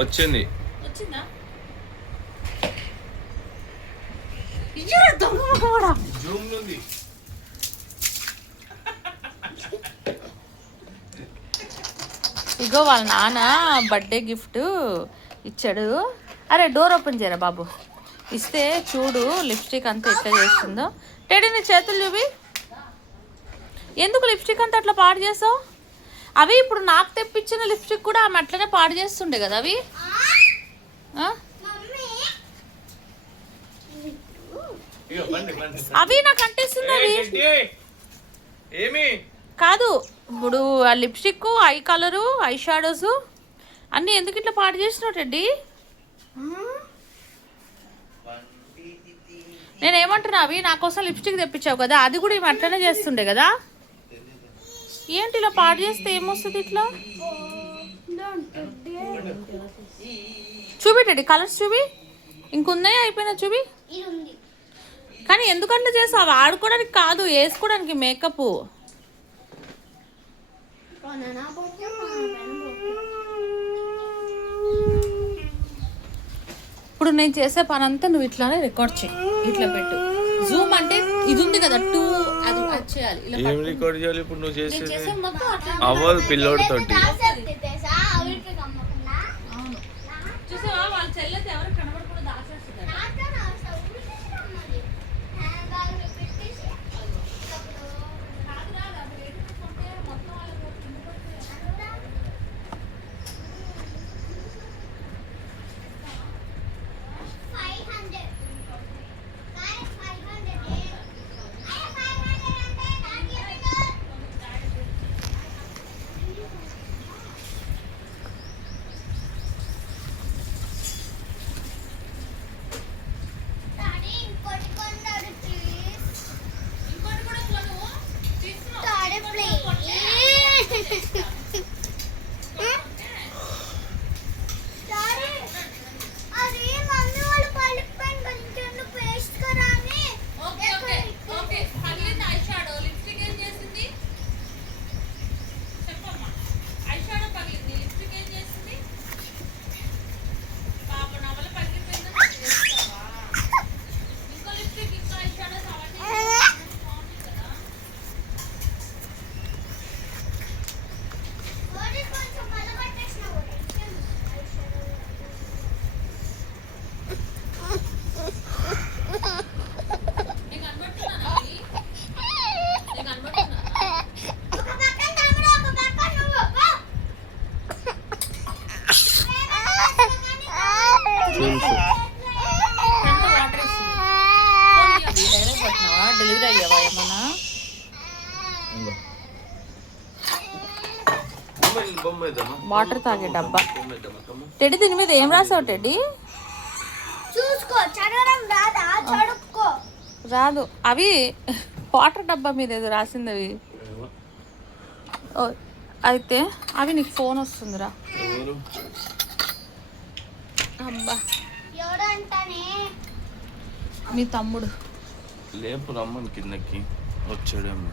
వచ్చింది. ఇగో వాళ్ళ నాన్న బర్త్డే గిఫ్ట్ ఇచ్చాడు. అరే డోర్ ఓపెన్ చేయరా బాబు. ఇస్తే చూడు లిప్స్టిక్ అంతా ఎట్లా చేస్తుందో. టేడీ నీ చేతులు చూపి. ఎందుకు లిప్స్టిక్ అంతా అట్లా పాడు చేస్తావు? అవి ఇప్పుడు నాకు తెప్పించిన లిప్స్టిక్ కూడా ఆమె అట్లనే పాడు చేస్తుండే కదా. అవి అవి నాకు అంటేస్తుంది. అవి కాదు ఇప్పుడు ఆ lipstick, I colour, I shadows అన్నీ ఎందుకు ఇట్లా పాడు చేసినావు టెడ్డీ? నేనేమంటున్నా, అవి నా కోసం లిప్స్టిక్ తెప్పించావు కదా, అది కూడా ఇవి అట్లనే చేస్తుండే కదా. ఏంటి ఇలా పాడు చేస్తే ఏమొస్తుంది? ఇట్లా చూపిటండి కలర్స్ చూపి. ఇంకున్నాయా అయిపోయినా చూపి. కానీ ఎందుకంటే చేస్తావు? అవి ఆడుకోవడానికి కాదు, వేసుకోవడానికి మేకప్. ఇప్పుడు నేను చేసే పని అంతా నువ్వు ఇట్లానే రికార్డ్ చేయి. ఇట్లా పెట్టు. జూమ్ అంటే ఇది ఉంది కదా 2, అది చేయాలి. ఏం రికార్డ్ చేయాలి ఇప్పుడు నువ్వు చేసేది? అవ్వదు పిల్లోడితోటి. చూసావా వాళ్ళ చెల్లెతే ఎవరు కనబడకుండా దాచేస్తుంది. డెలివరీ అయ్యావా ఏమన్నా? వాటర్ తాగే డబ్బా. టెడ్డీ దీని మీద ఏం రాసావు టెడ్డీ? రాదు. అవి వాటర్ డబ్బా మీద ఏదో రాసింది. అవి అయితే అవి నీకు ఫోన్ వస్తుందిరా. అబ్బా మీ తమ్ముడు లేపు రమ్మని కిందకి వచ్చాడేమో.